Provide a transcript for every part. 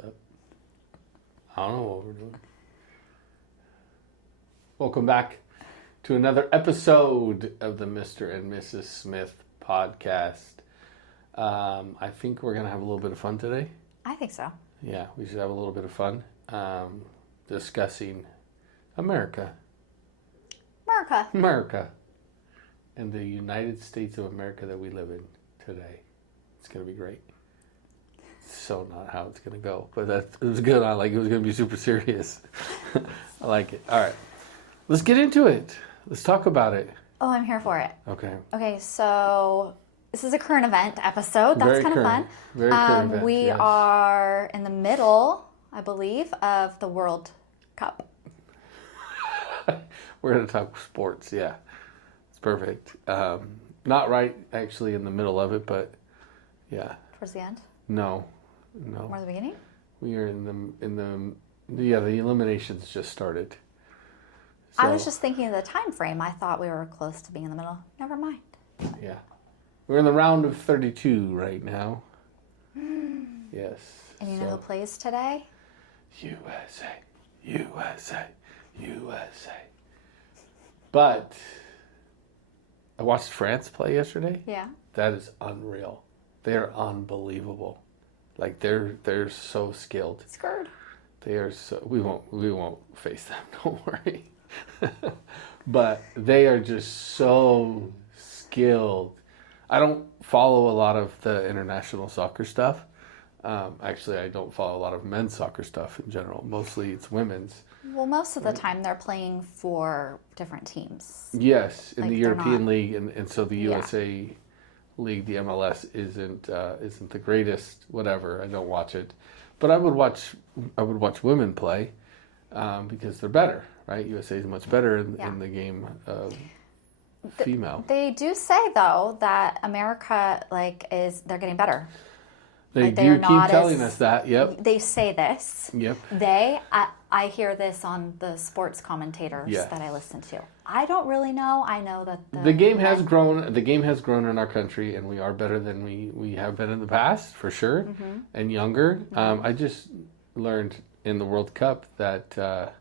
So, I don't know what we're doing. Welcome back to another episode of the Mr. and Mrs. Smith podcast. I think we're going to have a little bit of fun today. I think so. Yeah, we should have a little bit of fun discussing America. America. And the United States of America that we live in today. It's going to be great. So not how it's going to go, but it was good. I like it was going to be super serious. I like it. All right. Let's get into it. Let's talk about it. Oh, I'm here for it. Okay, so this is a current event episode. That's kind of fun. Very current event. We yes. are in the middle, I believe, of the World Cup. We're going to talk sports, yeah. It's perfect. Not right actually in the middle of it, but yeah. Towards the end? No. More the beginning? We are the eliminations just started. So, I was just thinking of the time frame. I thought we were close to being in the middle. Never mind. Yeah. We're in the round of 32 right now. Yes. And you know who plays today? USA. But I watched France play yesterday. Yeah. That is unreal. They're unbelievable. Like they're so skilled. Scared. They are so we won't face them, don't worry. But they are just so skilled. I don't follow a lot of the international soccer stuff. Actually, I don't follow a lot of men's soccer stuff in general. Mostly it's women's. Well, most of the time they're playing for different teams. Yes, in Like, the they're European not- League, and so the Yeah. USA League, the MLS, isn't the greatest. Whatever, I don't watch it, but I would watch women play because they're better, right? USA is much better in the game of female. They do say though that America they're getting better. They like, do they're keep not telling as- us that. Yep. They say this. Yep. I hear this on the sports commentators Yeah. that I listen to. I don't really know. I know that The game has grown. The game has grown in our country, and we are better than we have been in the past, for sure, and younger. I just learned in the World Cup that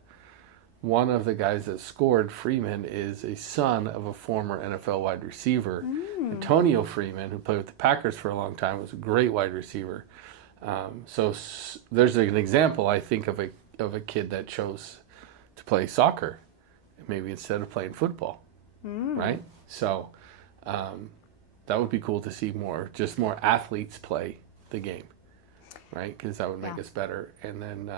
one of the guys that scored, Freeman, is a son of a former NFL wide receiver. Antonio Freeman, who played with the Packers for a long time, was a great wide receiver. There's an example, I think, of a kid that chose to play soccer, maybe instead of playing football, right? So that would be cool to see more athletes play the game, right? Because that would make us better. And then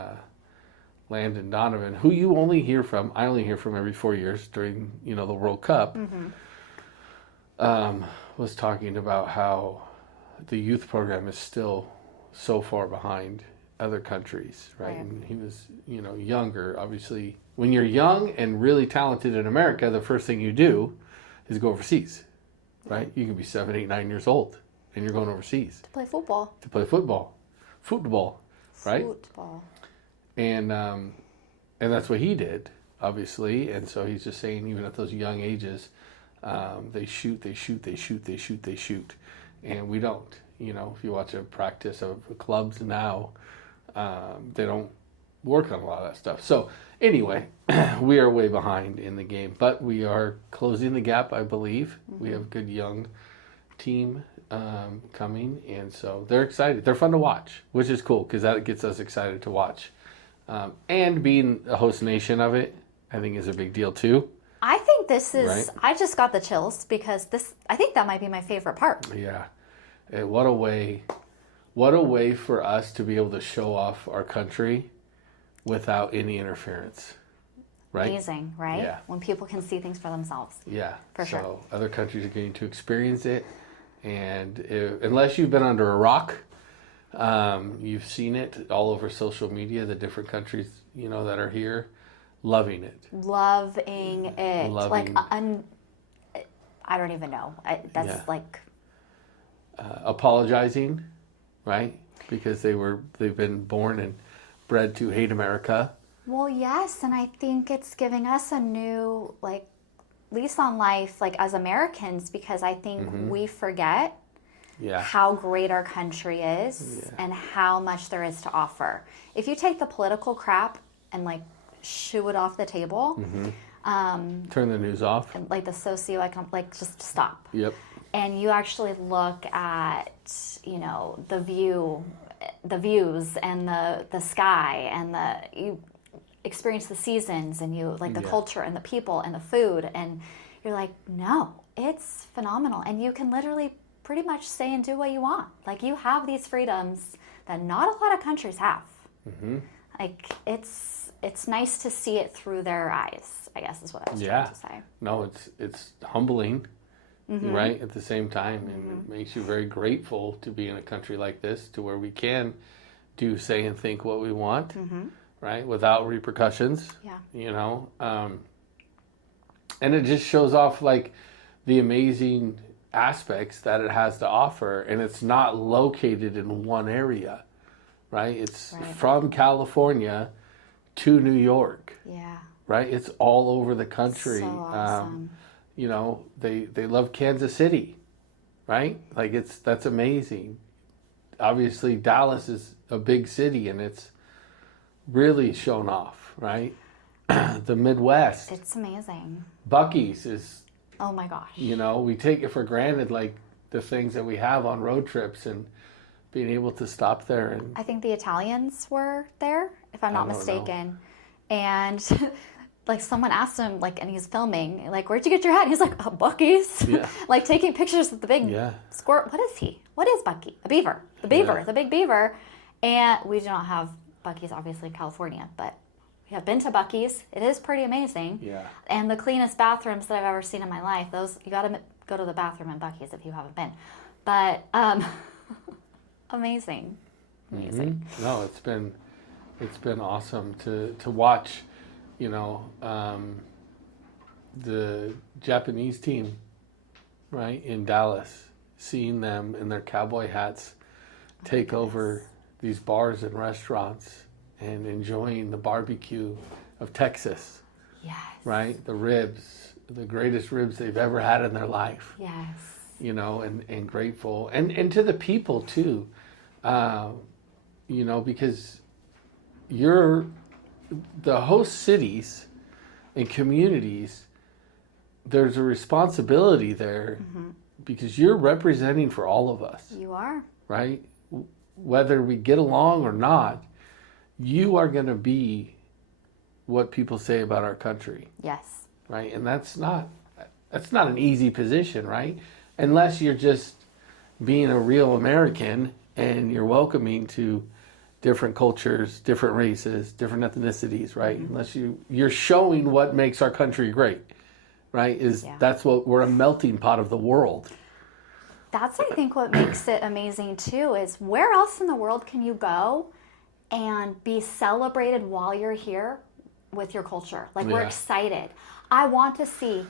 Landon Donovan, who you only hear from, I only hear from every 4 years during the World Cup, was talking about how the youth program is still so far behind other countries, right? And he was, younger. Obviously, when you're young and really talented in America, the first thing you do is go overseas, right? You can be 7, 8, 9 years old, and you're going overseas to play football. Football, right? Football. And that's what he did, obviously. And so he's just saying, even at those young ages, they shoot, and we don't. If you watch a practice of clubs now, they don't work on a lot of that stuff. So anyway, we are way behind in the game, but we are closing the gap, I believe. We have a good young team coming, and so they're excited. They're fun to watch, which is cool because that gets us excited to watch. And being a host nation of it, I think is a big deal too. I think this is. Right? I just got the chills because I think that might be my favorite part. Yeah. What a way for us to be able to show off our country without any interference. Right? Amazing, right? Yeah. When people can see things for themselves. Yeah. For sure. So other countries are getting to experience it, and unless you've been under a rock, you've seen it all over social media. The different countries, that are here, loving it. Loving it. Loving. I don't even know. That's like. Apologizing, right? Because they've been born and bred to hate America. Well, yes, and I think it's giving us a new lease on life, as Americans, because I think we forget Yeah. how great our country is Yeah. and how much there is to offer. If you take the political crap and like shoo it off the table, Turn the news off. and like the socioeconomic, like just stop. Yep. And you actually look at, you know, the views and the sky and you experience the seasons and you like the Yeah. culture and the people and the food, and you're like, no, it's phenomenal. And you can literally pretty much say and do what you want. Like, you have these freedoms that not a lot of countries have. Like, it's nice to see it through their eyes, I guess is what I was trying to say. No, it's humbling, right? At the same time, and it makes you very grateful to be in a country like this, to where we can do, say, and think what we want, right, without repercussions. Yeah. You know, and it just shows off like the amazing aspects that it has to offer, and it's not located in one area, right? It's from California to New York. Yeah. Right, it's all over the country. So awesome. You know, they love Kansas City, right? Like, that's amazing. Obviously, Dallas is a big city, and it's really shown off, right? The Midwest, It's amazing. Buc-ee's is, Oh my gosh. you know, we take it for granted, like the things that we have on road trips, and being able to stop there and I think the Italians were there, if I'm not don't know. mistaken. And like, someone asked him, like, and he's filming, like, where'd you get your hat? And he's like, oh, Buc-ee's. Yeah. Like, taking pictures of the big Yeah. squirt. What is he? What is Buc-ee? A beaver. The beaver. Yeah. The big beaver. And we do not have Buc-ee's, obviously, in California, but we have been to Buc-ee's. It is pretty amazing. Yeah. And the cleanest bathrooms that I've ever seen in my life. Those, you got to go to the bathroom in Buc-ee's if you haven't been. But amazing. Amazing. No, it's been awesome to watch, you know, the Japanese team, right, in Dallas, seeing them in their cowboy hats take over these bars and restaurants and enjoying the barbecue of Texas, Yes. right? The ribs, the greatest ribs they've ever had in their life. Yes. You know, and grateful, and to the people too, you know, because the host cities and communities, there's a responsibility there, because you're representing for all of us, You are. right? Whether we get along or not, you are going to be what people say about our country, Yes. right? And that's not an easy position, right? Unless you're just being a real American and you're welcoming to different cultures, different races, different ethnicities, right? Unless you're showing what makes our country great, right? That's what we're a melting pot of the world. That's, I think, what makes it amazing too, is where else in the world can you go and be celebrated while you're here with your culture? Like, we're Yeah. excited. I want to see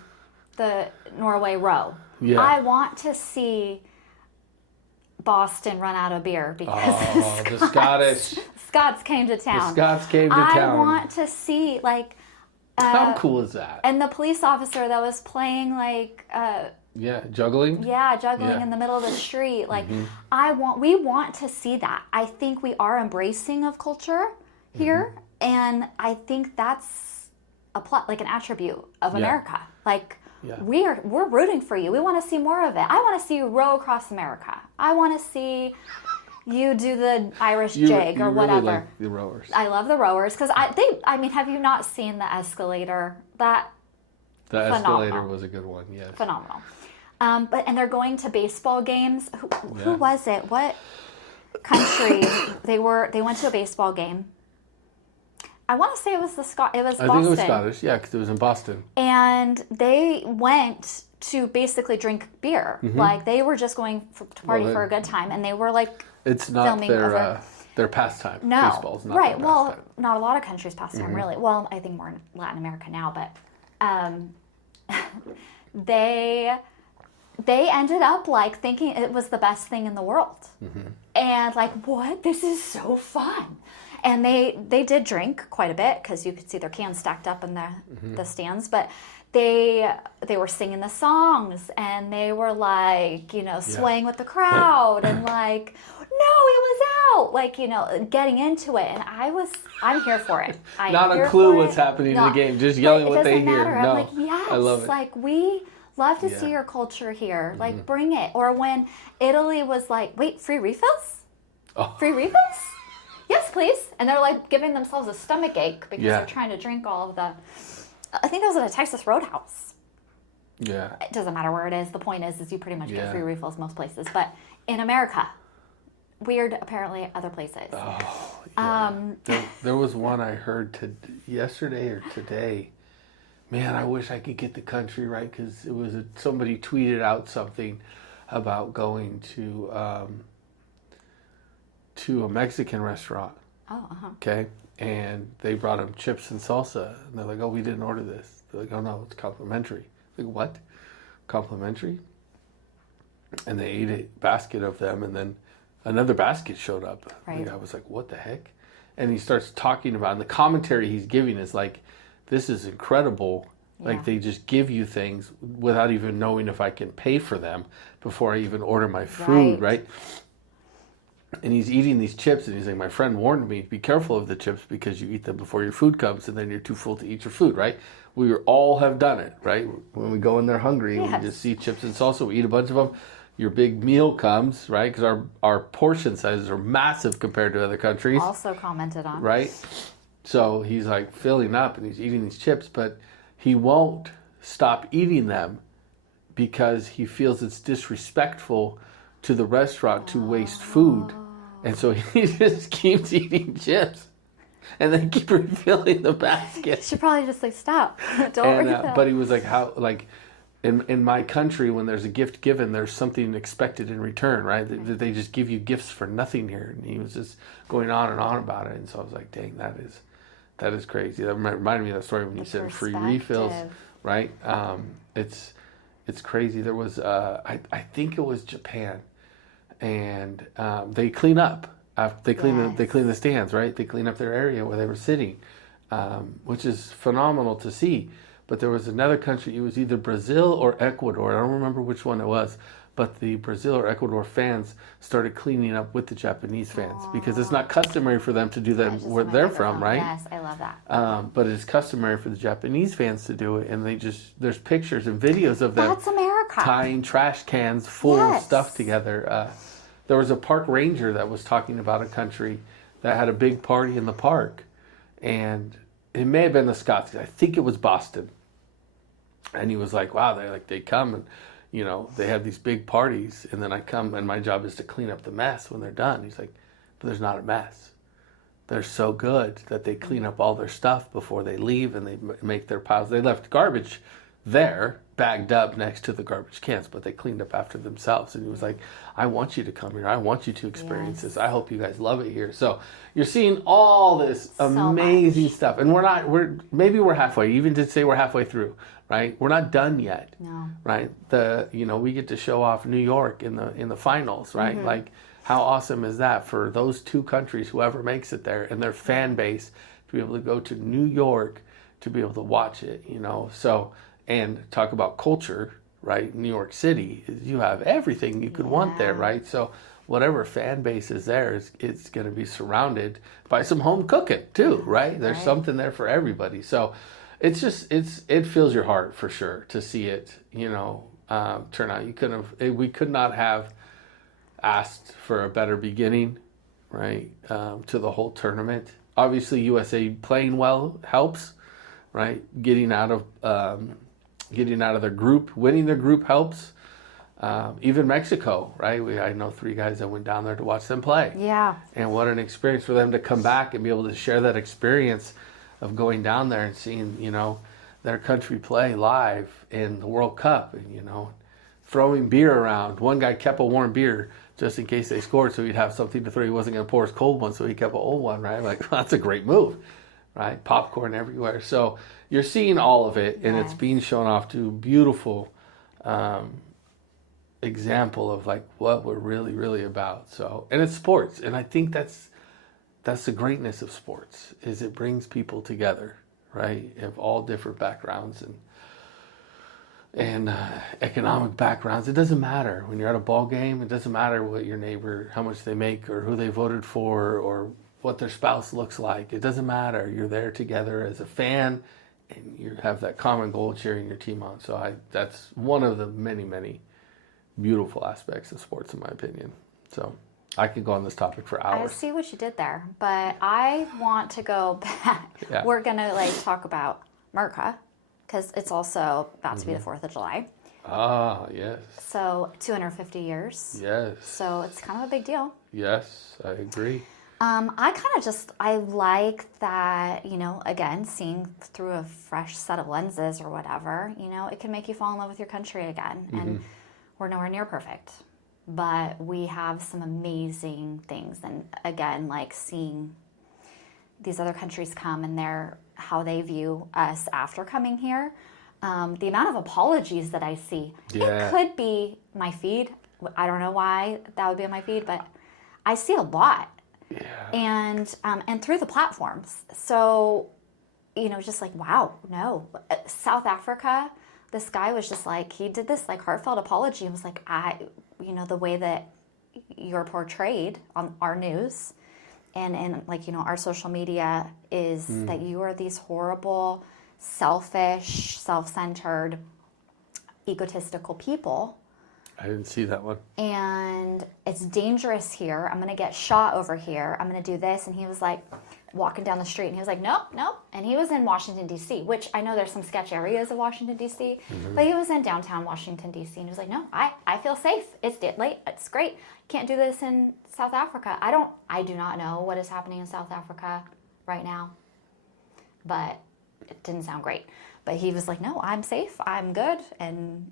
the Norway row. Yeah. I want to see Boston run out of beer because The Scottish, Scots came to town. Scots came to I town. want to see, like, How cool is that? and the police officer that was playing, like, Yeah, juggling. juggling Yeah. in the middle of the street. Like, Mm-hmm. we want to see that. I think we are embracing of culture here, Mm-hmm. and I think that's like an attribute of Yeah. America. Like, Yeah. we're rooting for you. We want to see more of it. I want to see you row across America. I want to see you do the Irish jig or you whatever. Really like the rowers. I love the rowers because I mean, have you not seen the escalator? That The phenomenal. escalator was a good one. Yes. phenomenal. And they're going to baseball games. Who Yeah. was it? What country they went to a baseball game. I want to say it was I Boston. think it was Scottish. Yeah, because it was in Boston. And they went to basically drink beer. Like, they were just going to party Well, for a good time, and they were like, It's not Filming over- their pastime. no, Baseball's not right? their Well, pastime. not a lot of countries pastime, really. Well, I think more in Latin America now, but they ended up like thinking it was the best thing in the world. and like, what? This is so fun. And they did drink quite a bit because you could see their cans stacked up in the stands, but they were singing the songs and they were like, swaying with the crowd and like, no, it was out, like, getting into it. And I'm here for it. Not a clue what's happening in the game, just yelling what they hear. Matter. No, I'm like, yes, I love it. like we love to see your culture here. Like, bring it. Or when Italy was like, wait, free refills? Oh. Free refills? Yes, please. And they're like giving themselves a stomach ache because they're trying to drink all of the. I think that was at a Texas Roadhouse. Yeah. It doesn't matter where it is. The point is you pretty much get free refills most places. But in America, weird, apparently, other places. Oh, yeah. There was one I heard yesterday or today. Man, I wish I could get the country right because it was somebody tweeted out something about going to a Mexican restaurant. Oh, Okay, and they brought him chips and salsa, and they're like, "Oh, we didn't order this." They're like, "Oh no, it's complimentary." Like, what? Complimentary? And they ate a basket of them, and then another basket showed up. Right. And I was like, "What the heck?" And he starts talking about, and the commentary he's giving is like, "This is incredible." Like they just give you things without even knowing if I can pay for them before I even order my food, right? And he's eating these chips, and he's like, "My friend warned me, be careful of the chips because you eat them before your food comes, and then you're too full to eat your food," right? We all have done it, right? When we go in there hungry, and we just see chips and salsa, we eat a bunch of them. Your big meal comes, right? Because our portion sizes are massive compared to other countries. also commented on. Right? So he's like filling up, and he's eating these chips, but he won't stop eating them because he feels it's disrespectful to the restaurant to waste food. And so he just keeps eating chips and then keep refilling the basket. You should probably just say, stop. Don't refill. But he was like, how, like, in my country, when there's a gift given, there's something expected in return, right? They just give you gifts for nothing here. And he was just going on and on about it. And so I was like, dang, that is crazy. That reminded me of that story when you said free refills, right? It's crazy. There was, I think it was Japan, and they clean up. They clean the stands, right? They clean up their area where they were sitting, which is phenomenal to see. But there was another country. It was either Brazil or Ecuador. I don't remember which one it was. But the Brazil or Ecuador fans started cleaning up with the Japanese fans because it's not customary for them to do that where they're from, right? Yes, I love that. But it's customary for the Japanese fans to do it, and there's pictures and videos of them That's America. tying trash cans full of stuff together. There was a park ranger that was talking about a country that had a big party in the park, and it may have been the Scots. I think it was Boston, and he was like, "Wow, they come and." They have these big parties, and then I come, and my job is to clean up the mess when they're done. He's like, but there's not a mess. They're so good that they clean up all their stuff before they leave, and they make their piles. They left garbage there, bagged up next to the garbage cans, but they cleaned up after themselves. And he was like, I want you to come here. I want you to experience this. I hope you guys love it here. So you're seeing all this amazing stuff. And maybe we're halfway. You even did say we're halfway through. Right, we're not done yet. No. Right, we get to show off New York in the finals. Right, like how awesome is that for those two countries, whoever makes it there, and their fan base to be able to go to New York to be able to watch it. So and talk about culture. Right, New York City, you have everything you could want there. Right, so whatever fan base is there, it's going to be surrounded by some home cooking too. Right, there's something there for everybody. So. It fills your heart for sure to see it, turn out. We could not have asked for a better beginning, right, to the whole tournament. Obviously, USA playing well helps, right? Getting out of their group, winning their group helps. Even Mexico, right? I know 3 guys that went down there to watch them play. Yeah. And what an experience for them to come back and be able to share that experience of going down there and seeing, their country play live in the World Cup and, throwing beer around. One guy kept a warm beer just in case they scored so he'd have something to throw. He wasn't going to pour his cold one, so he kept an old one, right? Like, that's a great move, right? Popcorn everywhere. So you're seeing all of it, and it's being shown off to beautiful example of like what we're really about. So, and it's sports, and I think that's the greatness of sports, is it brings people together, right? Of all different backgrounds and economic backgrounds. It doesn't matter when you're at a ball game. It doesn't matter what your neighbor, how much they make, or who they voted for, or what their spouse looks like. It doesn't matter. You're there together as a fan, and you have that common goal cheering your team on. So that's one of the many beautiful aspects of sports, in my opinion. So I could go on this topic for I hours. see what you did there, but I want to go back. Yeah. We're gonna talk about America because it's also about to be the 4th of July. Ah, yes. So 250 years. Yes. So it's kind of a big deal. Yes, I agree. I kind of I like that, again, seeing through a fresh set of lenses or whatever, it can make you fall in love with your country again. And we're nowhere near perfect, but we have some amazing things. And again, like seeing these other countries come and how they view us after coming here. The amount of apologies that I see, Yeah. it could be my feed. I don't know why that would be on my feed, but I see a lot. Yeah. And through the platforms. So, just like, wow, no. South Africa, this guy was just like, he did this like heartfelt apology and was like, the way that you're portrayed on our news and like, our social media is that you are these horrible, selfish, self-centered, egotistical people. I didn't see that one. And it's dangerous here. I'm going to get shot over here. I'm going to do this. And he was like walking down the street and he was like, nope. And he was in Washington, D.C., which I know there's some sketch areas of Washington, D.C., but he was in downtown Washington, D.C. And he was like, no, I feel safe. It's late. It's great. Can't do this in South Africa. I do not know what is happening in South Africa right now, but it didn't sound great. But he was like, no, I'm safe. I'm good. And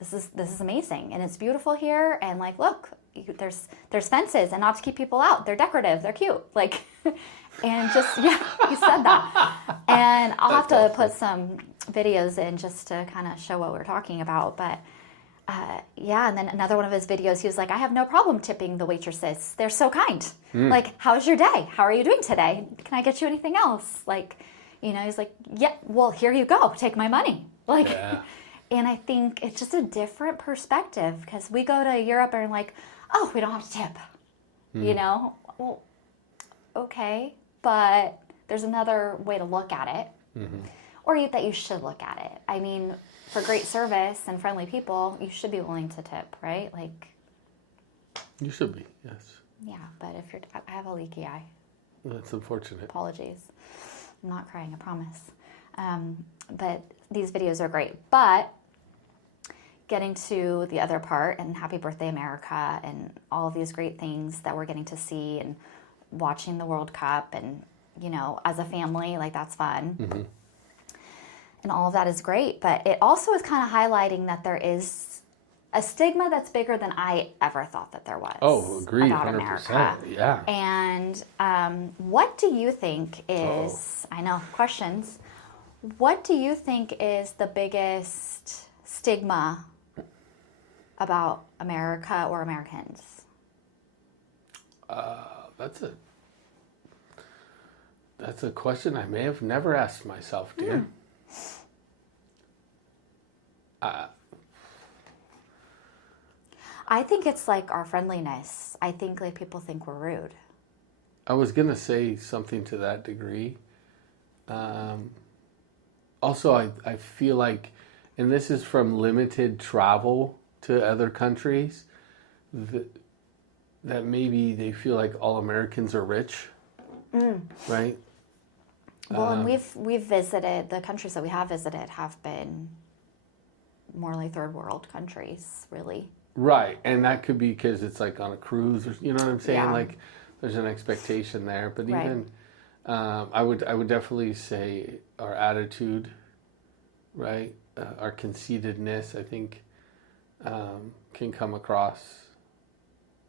this is amazing, and it's beautiful here. And like, look, there's fences, and not to keep people out. They're decorative. They're cute. Like, and just he said that. And I'll have to put some videos in just to kind of show what we're talking about. But and then another one of his videos, he was like, I have no problem tipping the waitresses. They're so kind. Like, how's your day? How are you doing today? Can I get you anything else? Like, he's like, yeah. Well, here you go. Take my money. Like. Yeah. And I think it's just a different perspective because we go to Europe and like, oh, we don't have to tip, Well, okay, but there's another way to look at it, or that you should look at it. I mean, for great service and friendly people, you should be willing to tip, right? Like, You should be, yes. yeah, but if I have a leaky eye. That's unfortunate. Apologies. I'm not crying, I promise. But these videos are great. But getting to the other part, and Happy Birthday America, and all of these great things that we're getting to see, and watching the World Cup, and as a family, like, that's fun. And all of that is great. But it also is kind of highlighting that there is a stigma that's bigger than I ever thought that there was. Oh, agreed, about 100%. America. Yeah. And what do you think is, I know, questions, what do you think is the biggest stigma about America or Americans? That's a question I may have never asked myself, dear. I think it's like our friendliness. I think like people think we're rude. I was going to say something to that degree. Also, I feel like, and this is from limited travel to other countries, that maybe they feel like all Americans are rich, right? Well, and we've visited, the countries that we have visited have been more like third world countries, really. Right, and that could be because it's like on a cruise, or you know what I'm saying? Yeah. Like, there's an expectation there, but Right. even I would definitely say our attitude, right? Our conceitedness, I think, can come across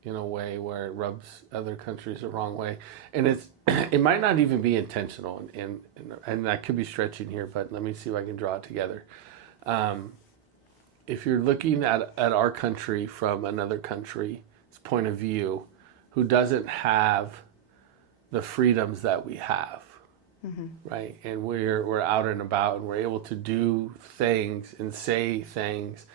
in a way where it rubs other countries the wrong way, and it might not even be intentional, and I could be stretching here, but let me see if I can draw it together. if you're looking at our country from another country's point of view, who doesn't have the freedoms that we have, right? And we're out and about, and we're able to do things and say things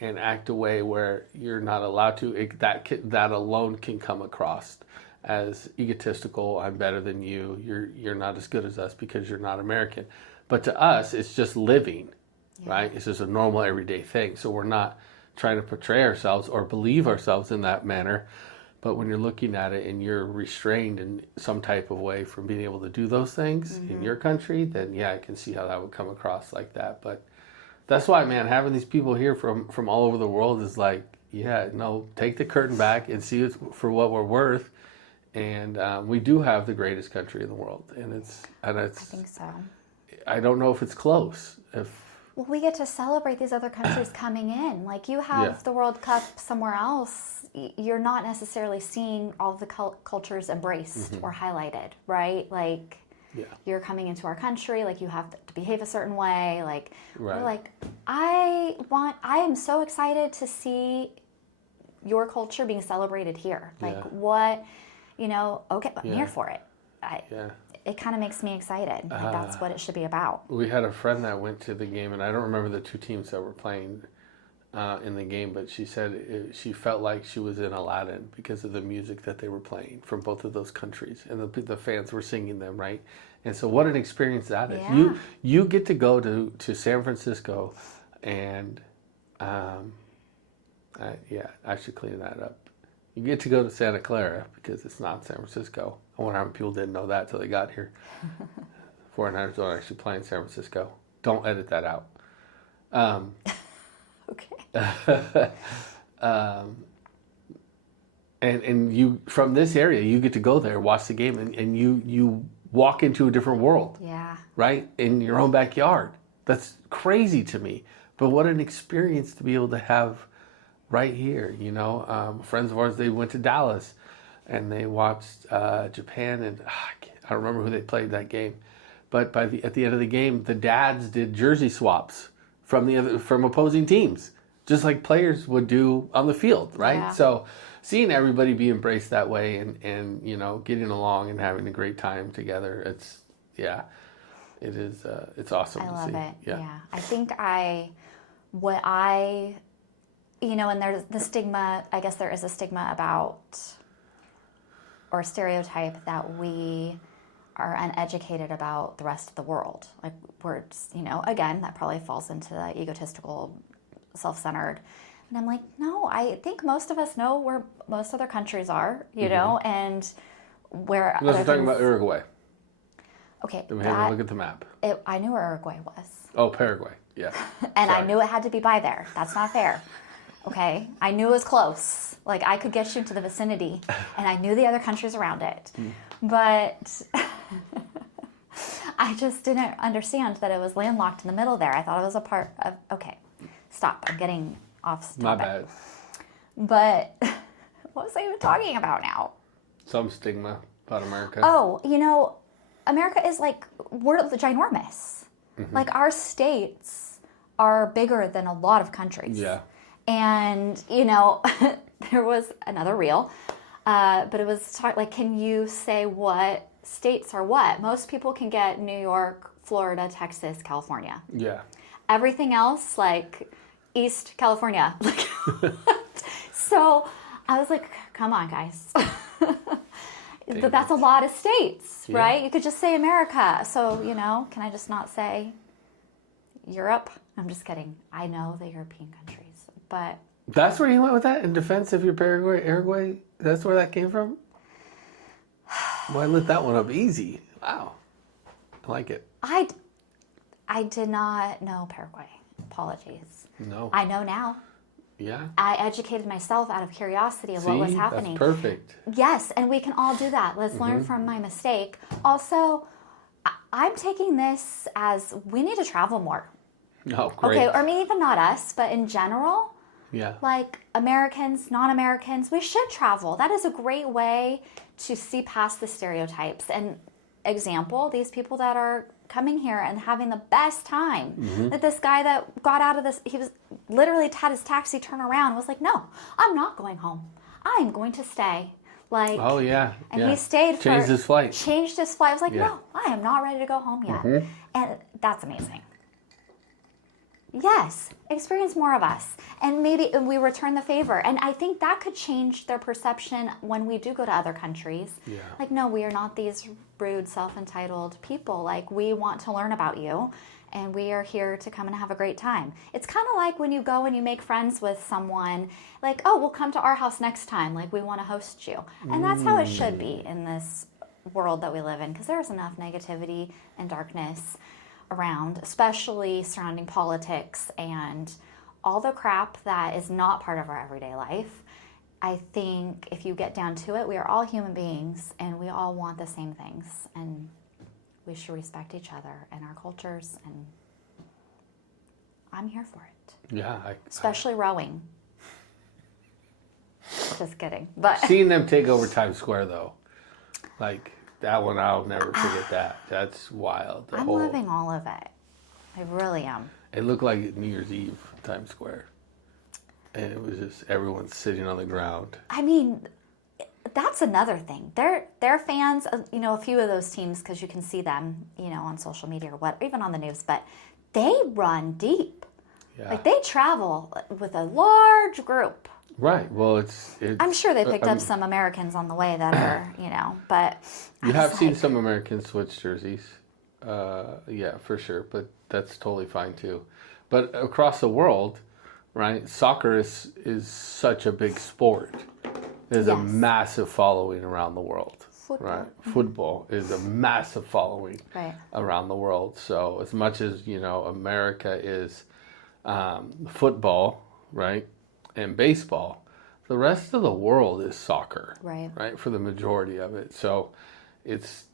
and act a way where you're not allowed to. That alone can come across as egotistical. I'm better than you. You're not as good as us because you're not American. But to us, it's just living, right? It's just a normal everyday thing. So we're not trying to portray ourselves or believe ourselves in that manner. But when you're looking at it and you're restrained in some type of way from being able to do those things in your country, then yeah, I can see how that would come across like that. But that's why, man, having these people here from all over the world is like, yeah, no, take the curtain back and see it for what we're worth. And we do have the greatest country in the world, and it's. I think so. I don't know if it's close. Well, we get to celebrate these other countries coming in. Like, you have the World Cup somewhere else. You're not necessarily seeing all of the cultures embraced or highlighted, right? Like, you're coming into our country, like, you have to behave a certain way. Like, we're like, I am so excited to see your culture being celebrated here. Like, what, okay, I'm here for it. It kind of makes me excited. Like, that's what it should be about. We had a friend that went to the game, and I don't remember the two teams that were playing in the game, but she said she felt like she was in Aladdin because of the music that they were playing from both of those countries, and the fans were singing them, right? And so what an experience that is. Yeah. You get to go to San Francisco, and I should clean that up. You get to go to Santa Clara because it's not San Francisco. I wonder how many people didn't know that till they got here. 49ers don't actually play in San Francisco. Don't edit that out. Okay. And you, from this area, you get to go there, watch the game, and you walk into a different world. Yeah. Right? In your own backyard. That's crazy to me. But what an experience to be able to have right here, friends of ours, they went to Dallas and they watched Japan, and I don't remember who they played that game, but at the end of the game, the dads did jersey swaps from opposing teams, just like players would do on the field, right? Yeah. So seeing everybody be embraced that way and getting along and having a great time together, it's awesome to see. I love it. Yeah. I think and there's the stigma, I guess there is a stigma about, or a stereotype that we are uneducated about the rest of the world. Like, we're, again, that probably falls into the egotistical, self-centered. And I'm like, no, I think most of us know where most other countries are, and where Unless we're talking about Uruguay. Okay. Then we have to look at the map. I knew where Uruguay was. Oh, Paraguay. Yeah. And Sorry. I knew it had to be by there. That's not fair. Okay, I knew it was close. Like, I could get you into the vicinity, and I knew the other countries around it. But I just didn't understand that it was landlocked in the middle there. I thought it was a part of... Okay, stop. I'm getting off topic. My bad. But what was I even talking about now? Some stigma about America. Oh, America is like, we're ginormous. Like, our states are bigger than a lot of countries. Yeah. And, there was another reel, but it was like, can you say what states are what? Most people can get New York, Florida, Texas, California. Yeah. Everything else, like East California. So I was like, come on, guys. But that's a lot of states, right? You could just say America. So, can I just not say Europe? I'm just kidding. I know the European countries. But that's where you went with that in defense of your Uruguay. That's where that came from. Well, I lit that one up easy. Wow, I like it. I did not know Paraguay. Apologies. No. I know now. Yeah. I educated myself out of curiosity of what was happening. That's perfect. Yes, and we can all do that. Let's learn from my mistake. Also, I'm taking this as we need to travel more. Oh, great. Okay, or maybe even not us, but in general. Yeah. Like, Americans, non-Americans, we should travel. That is a great way to see past the stereotypes. And example, these people that are coming here and having the best time. That this guy that got out of this, he was literally had his taxi turn around and was like, no, I'm not going home. I'm going to stay. Like, Oh yeah. and yeah. he stayed Changed his flight. Changed his flight. I was like, Yeah. no, I am not ready to go home yet. And that's amazing. Yes, experience more of us. And maybe we return the favor. And I think that could change their perception when we do go to other countries. Yeah. Like, no, we are not these rude, self-entitled people. Like, we want to learn about you. And we are here to come and have a great time. It's kind of like when you go and you make friends with someone, like, oh, we'll come to our house next time. Like, we want to host you. And that's how it should be in this world that we live in, because there's enough negativity and darkness around, especially surrounding politics and all the crap that is not part of our everyday life. I think if you get down to it, we are all human beings and we all want the same things. And we should respect each other and our cultures, and I'm here for it. Yeah. Especially rowing. Just kidding. But Seeing them take over Times Square though, like that one, I'll never forget that. That's wild. I'm loving all of it. I really am. It looked like New Year's Eve, Times Square. And it was just everyone sitting on the ground. I mean, that's another thing. They're fans of, a few of those teams, because you can see them, on social media or what, even on the news, but they run deep. Yeah. Like, they travel with a large group. Right. Well, it's I'm sure they picked up some Americans on the way that are, but You have seen some Americans switch jerseys. Yeah, for sure. But that's totally fine too. But across the world, right, soccer is such a big sport. There's a Yes. massive following around the world. Football. Right. Football is a massive following Right. around the world. So as much as, America is football, right, and baseball, the rest of the world is soccer. Right. Right, for the majority of it. So it's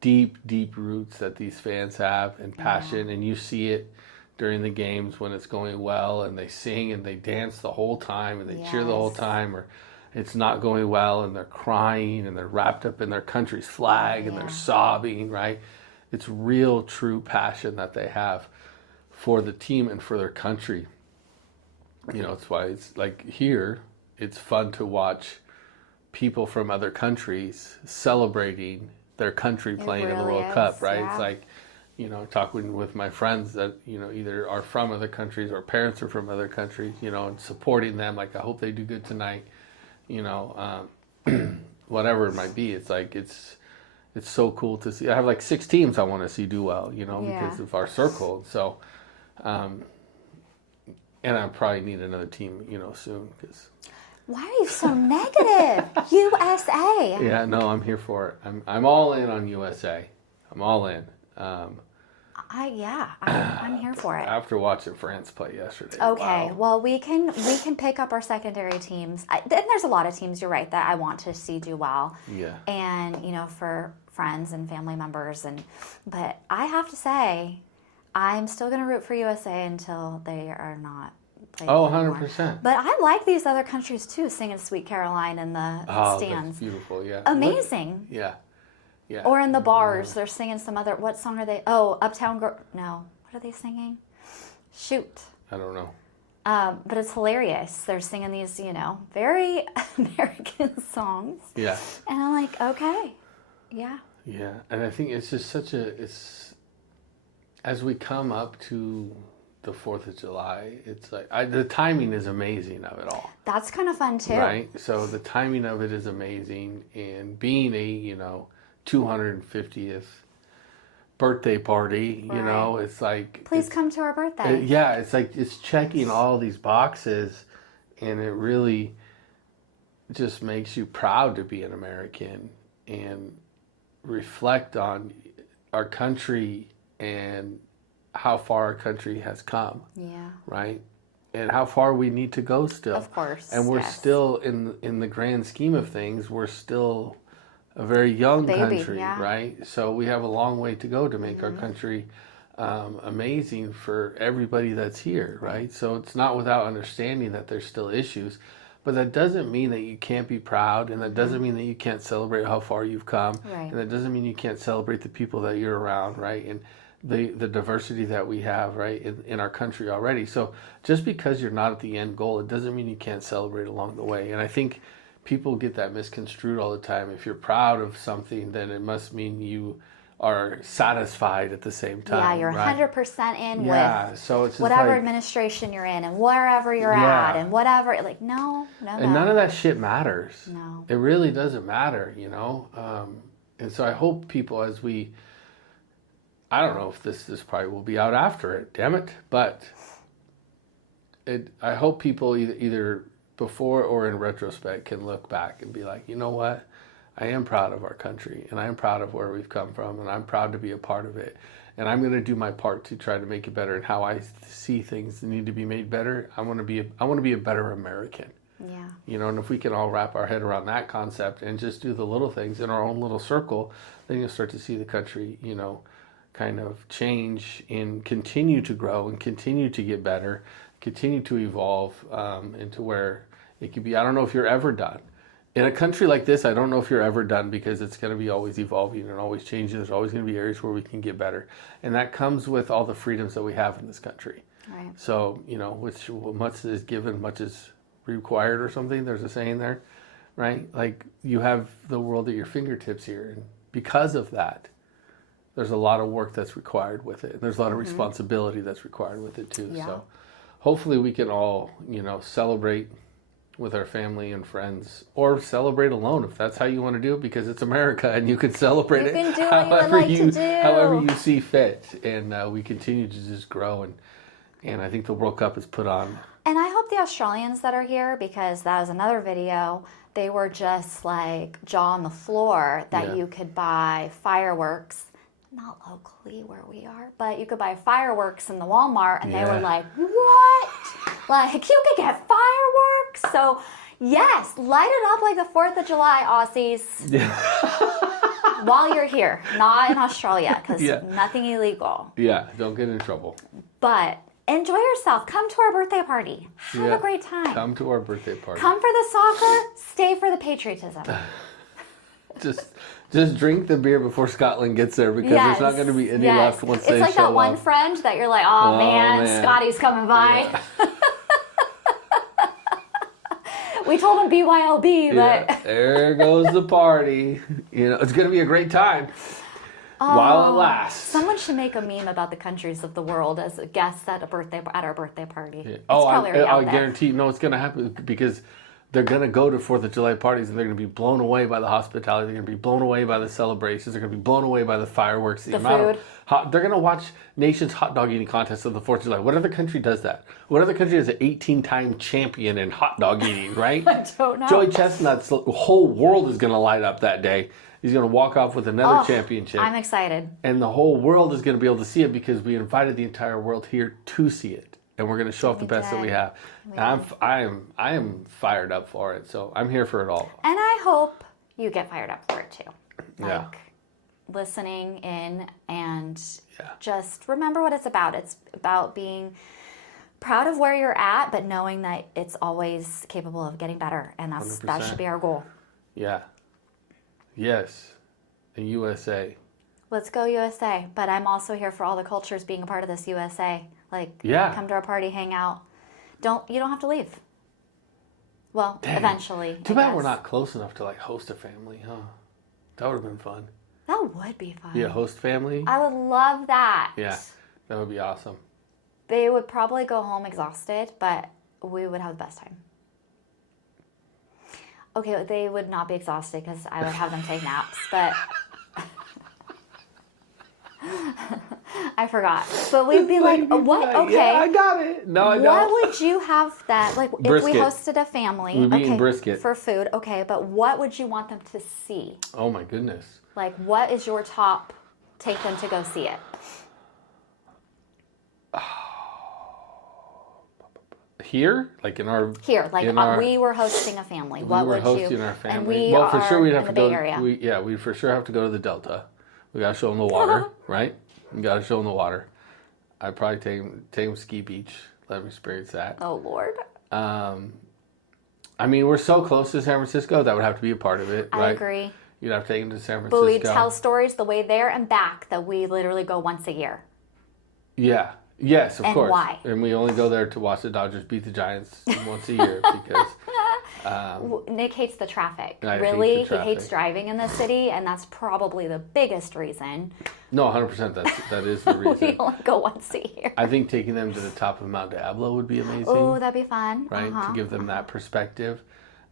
deep, deep roots that these fans have and passion, and you see it during the games when it's going well, and they sing and they dance the whole time and they cheer the whole Yes. time, or it's not going well and they're crying and they're wrapped up in their country's flag and they're Yeah. sobbing, right? It's real, true passion that they have for the team and for their country. It's why it's like here, it's fun to watch people from other countries celebrating their country playing in the really World is, Cup, right? yeah. It's like, talking with my friends that, either are from other countries or parents are from other countries, and supporting them. Like, I hope they do good tonight, whatever it might be. It's like, it's so cool to see. I have like 6 teams I want to see do well, because of our circle. So, and I probably need another team, soon, because Why are you so negative? USA. yeah, no, I'm here for it. I'm all in on USA. I'm all in. I'm here for it. After watching France play yesterday. Okay, wow. well, we can pick up our secondary teams. And there's a lot of teams, you're right, that I want to see do well. Yeah. And for friends and family members, but I have to say, I'm still going to root for USA until they are not playing. Oh, anymore. 100%. But I like these other countries too, singing "Sweet Caroline" in the Oh, stands. that's beautiful. Yeah. Amazing. Yeah. Yeah. Or in the bars, they're singing some other. What song are they? Oh, Uptown Girl. No, what are they singing? Shoot. I don't know. But it's hilarious. They're singing these, very American songs, Yeah. and I'm like, okay, yeah, Yeah. And I think it's just as we come up to the 4th of July, it's like, the timing is amazing of it all. that's kind of fun too. Right. So the timing of it is amazing, and being a 250th birthday party, Right. it's like Please come to our birthday. yeah, it's like it's checking all these boxes, and it really just makes you proud to be an American and reflect on our country and how far our country has come, Yeah, right? And how far we need to go still. of course. And we're yes. still in the grand scheme of things, we're still a very young Baby, country, yeah. right? So we have a long way to go to make our country amazing for everybody that's here, right? So it's not without understanding that there's still issues, But that doesn't mean that you can't be proud, and that doesn't mean that you can't celebrate how far you've come, Right. and that doesn't mean you can't celebrate the people that you're around, right? And the diversity that we have, right, in our country already. So just because you're not at the end goal, it doesn't mean you can't celebrate along the way. And I think people get that misconstrued all the time. If you're proud of something, then it must mean you are satisfied at the same time. Yeah, you're right? 100% in Yeah, with so it's just whatever like, administration you're in and wherever you're Yeah. at and whatever. Like, no. and none of that shit matters. No. It really doesn't matter, you know? And so I hope people, as we, I don't know if this probably will be out after it, damn it, but I hope people either before or in retrospect can look back and be like, you know what? I am proud of our country, and I am proud of where we've come from, and I'm proud to be a part of it. And I'm going to do my part to try to make it better. And how I see things need to be made better, I want to be a better American. Yeah. You know, and if we can all wrap our head around that concept and just do the little things in our own little circle, then you'll start to see the country, you know, kind of change and continue to grow and continue to get better, continue to evolve into where it could be. I don't know if you're ever done. In a country like this, I don't know if you're ever done, because it's going to be always evolving and always changing. There's always going to be areas where we can get better. And that comes with all the freedoms that we have in this country. Right. So, you know, which much is given, much is required or something. There's a saying there, right? Like, you have the world at your fingertips here. And because of that, there's a lot of work that's required with it. And there's a lot of responsibility that's required with it too. Yeah. So hopefully we can all, you know, celebrate with our family and friends, or celebrate alone if that's how you want to do it, because it's America and you can celebrate You it can do what you would like to do. however you see fit. And we continue to just grow. And I think the World Cup is put on. And I hope the Australians that are here, because that was another video, they were just like jaw on the floor that Yeah. you could buy fireworks, not locally where we are, but you could buy fireworks in the Walmart, and they Yeah. were like, what? Like, you could get fireworks? So, yes, light it up like the 4th of July, Aussies, while you're here, not in Australia, because Yeah. nothing illegal. Yeah, don't get in trouble. But enjoy yourself. Come to our birthday party. Have Yeah. a great time. Come to our birthday party. Come for the soccer, stay for the patriotism. Just drink the beer before Scotland gets there, because there's not going to be any left once it's they like show that one up. friend that you're like, oh, man, Scotty's coming by. Yeah. We told him BYOB, but Yeah, there goes the party. You know, it's going to be a great time while it lasts. someone should make a meme about the countries of the world as guests at our birthday party. Yeah. It's Oh, probably already out I there. guarantee. No, it's going to happen, because they're going to go to 4th of July parties, and they're going to be blown away by the hospitality. They're going to be blown away by the celebrations. They're going to be blown away by the fireworks. The food. They're going to watch Nations hot dog eating contest of the 4th of July. What other country does that? What other country is an 18-time champion in hot dog eating, right? I don't know. Joey Chestnut's whole world is going to light up that day. He's going to walk off with another championship. I'm excited. And the whole world is going to be able to see it, because we invited the entire world here to see it. And we're going to show off the best that we have. And I am fired up for it. So I'm here for it all. And I hope you get fired up for it too. Yeah. Listening in and Yeah. just remember what it's about. It's about being proud of where you're at, but knowing that it's always capable of getting better. And that 100%. should be our goal. Yeah. Yes. The USA. Let's go USA. But I'm also here for all the cultures being a part of this USA. Like, Yeah. come to our party, hang out. You don't have to leave. Well, Dang. eventually. Too I bad guess. we're not close enough to like host a family, huh? That would have been fun. That would be fun. Be a host family. I would love that. Yeah. That would be awesome. They would probably go home exhausted, but we would have the best time. Okay, they would not be exhausted because I would have them take naps, but I forgot. But we'd be like, what? Okay. Yeah, I got it. No, I What don't. would you have that, like, if Brisket. we hosted a family, We'd be eating brisket. for food, okay, but what would you want them to see? Oh my goodness. Like, what is your top, take them to go see it? Here, like in our Here, like, in our- we were hosting a family. we What were would hosting you? our family. And we well, for are sure we'd have in to the go. Bay Area. We'd for sure have to go to the Delta. We gotta show them the water, right? We gotta show them the water. I'd probably take them ski beach. Let them experience that. Oh Lord. I mean, we're so close to San Francisco. That would have to be a part of it, right? I agree. You'd have to take them to San But we Francisco. tell stories the way there and back that we literally go once a year. Yeah. Yes, of And course. why? And we only go there to watch the Dodgers beat the Giants once a year because Nick hates the traffic. I hate Really, the he traffic. hates driving in the city, and that's probably the biggest reason. no, 100%. That is the We reason. only go once a year. I think taking them to the top of Mount Diablo would be amazing. Oh, that'd be fun. Right, to give them that perspective.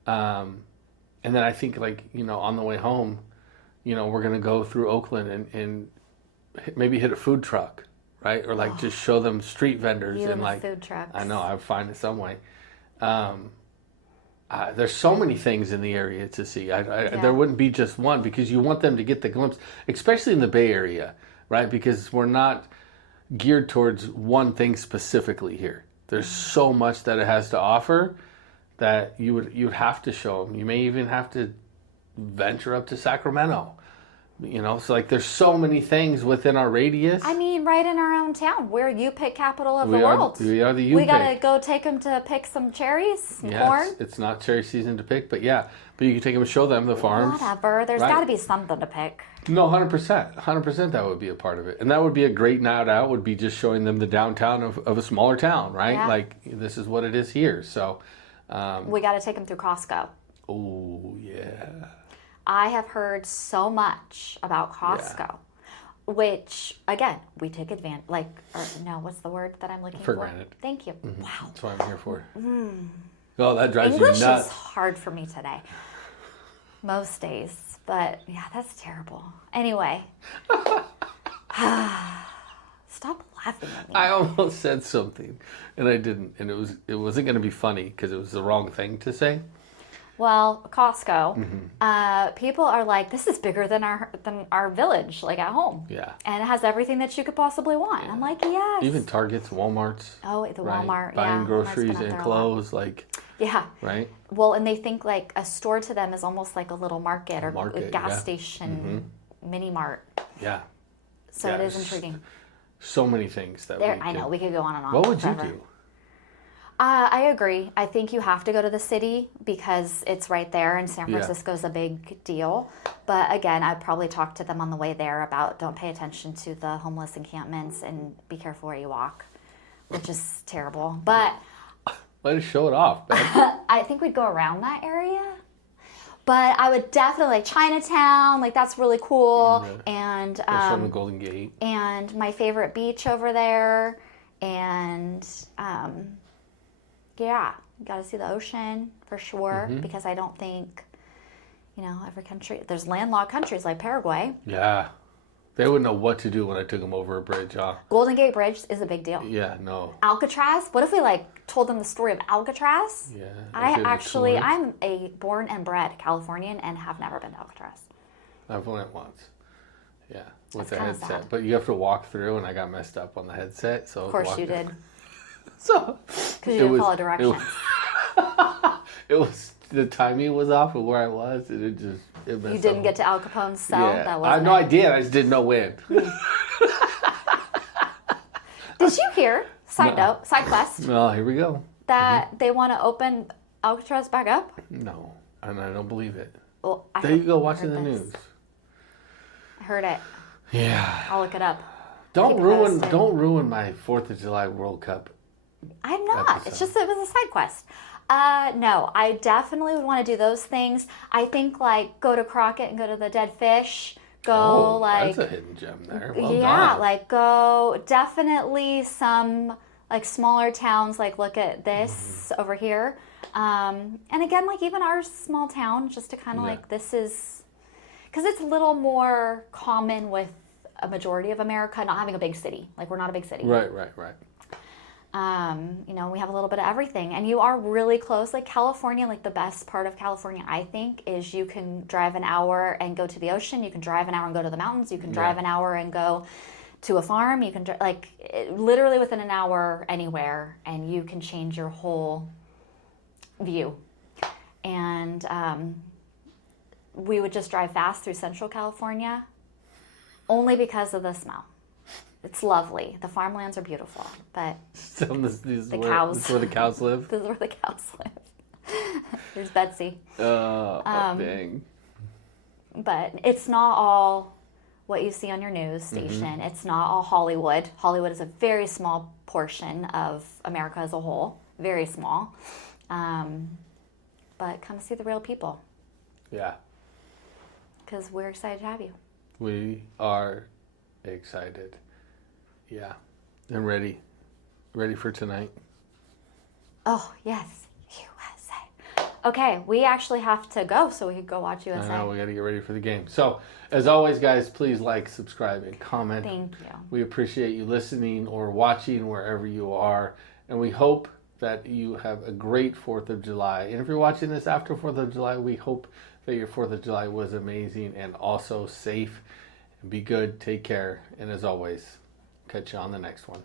And then I think, like, on the way home, we're going to go through Oakland and maybe hit a food truck, right? Or like just show them street vendors You and and the like food trucks. I know, I'll find it some way. There's so many things in the area to see. There wouldn't be just one because you want them to get the glimpse, especially in the Bay Area, right? Because we're not geared towards one thing specifically here. There's so much that it has to offer that you'd have to show them. You may even have to venture up to Sacramento. So like there's so many things within our radius. I mean, right in our own town. We're U-Pick capital of the We world. are the We U-Pick. gotta go take them to pick some cherries, some Yes, corn. it's not cherry season to pick, but you can take them and show them the farms. Whatever. There's Right. got to be something to pick. No, 100%. 100% that would be a part of it. And that would be a great night out, would be just showing them the downtown of a smaller town, right? Yeah. Like, this is what it is here. So, We got to take them through Costco. oh, yeah. I have heard so much about Costco, which again we take advantage. What's the word that I'm looking for? For granted. Thank you. Wow, That's what I'm here for. Oh, that drives English you nuts. is hard for me today. Most days, but yeah, that's terrible. Anyway, stop laughing at me. I almost said something, and I didn't. And it wasn't going to be funny because it was the wrong thing to say. Well, Costco, Mm-hmm. people are like, this is bigger than our village, like at home. Yeah. And it has everything that you could possibly want. I'm like, yes. Even Targets, Walmarts. Oh, the right? Walmart, Buying yeah. Walmart's groceries been up and there a lot. clothes, like, Yeah. right? Well, and they think like a store to them is almost like a little market or a market, gas yeah. station, mini mart. Yeah. So Yeah, it is it's- intriguing. So many things that There, we I know could- we could go on and on. What would forever. you do? I agree. I think you have to go to the city because it's right there, and San Yeah. Francisco's a big deal. But again, I'd probably talk to them on the way there about don't pay attention to the homeless encampments and be careful where you walk, which is terrible. But Let us show it off, man. I think we'd go around that area. But I would definitely like Chinatown, like that's really cool. And Or show them the Golden Gate. and my favorite beach over there, and yeah, you got to see the ocean for sure because I don't think every country, there's landlocked countries like Paraguay. Yeah. They wouldn't know what to do when I took them over a bridge, huh? Golden Gate Bridge is a big deal. Yeah, no. Alcatraz, what if we told them the story of Alcatraz? Yeah. I'm a born and bred Californian and have never been to Alcatraz. I've went once. Yeah. With That's the kinda headset. sad. But you have to walk through, and I got messed up on the headset. So Of course you did, So. because you didn't follow directions. It was the timing was off of where I was, and it messed You didn't up. get to Al Capone's cell. Yeah. That was I did. I just didn't know when. Did you hear? Side quest, Well, here we go. that they want to open Alcatraz back up. No, and I don't believe it. Well, I There you go, heard watching the this. news. I heard it. Yeah. I'll look it up. Don't Keep ruin posted. my 4th of July World Cup. I'm not. It's episode. just it was a side quest. No, I definitely would want to do those things. I think go to Crockett and go to the dead fish. Go that's a hidden gem there. Well yeah, done. go definitely some smaller towns. Look at this over here. And again, even our small town, just to kind of Yeah. this is because it's a little more common with a majority of America not having a big city. We're not a big city. Right. We have a little bit of everything, and you are really close. California, the best part of California, I think, is you can drive an hour and go to the ocean. You can drive an hour and go to the mountains. You can drive an hour and go to a farm. You can literally within an hour anywhere, and you can change your whole view. And we would just drive fast through Central California, only because of the smell. It's lovely. The farmlands are beautiful, but This is The where, cows. This is where the cows live. this is where the cows live. There's Betsy. Dang. But it's not all what you see on your news station. It's not all Hollywood. Hollywood is a very small portion of America as a whole, very small. But come see the real people Yeah. because we're excited to have you. We are excited. Yeah. And ready. Ready for tonight. Oh, yes, USA. Okay, we actually have to go so we can go watch USA. I know, we got to get ready for the game. So, as always, guys, please like, subscribe, and comment. Thank you. We appreciate you listening or watching wherever you are. And we hope that you have a great 4th of July. And if you're watching this after 4th of July, we hope that your 4th of July was amazing and also safe. Be good, take care, and as always, catch you on the next one.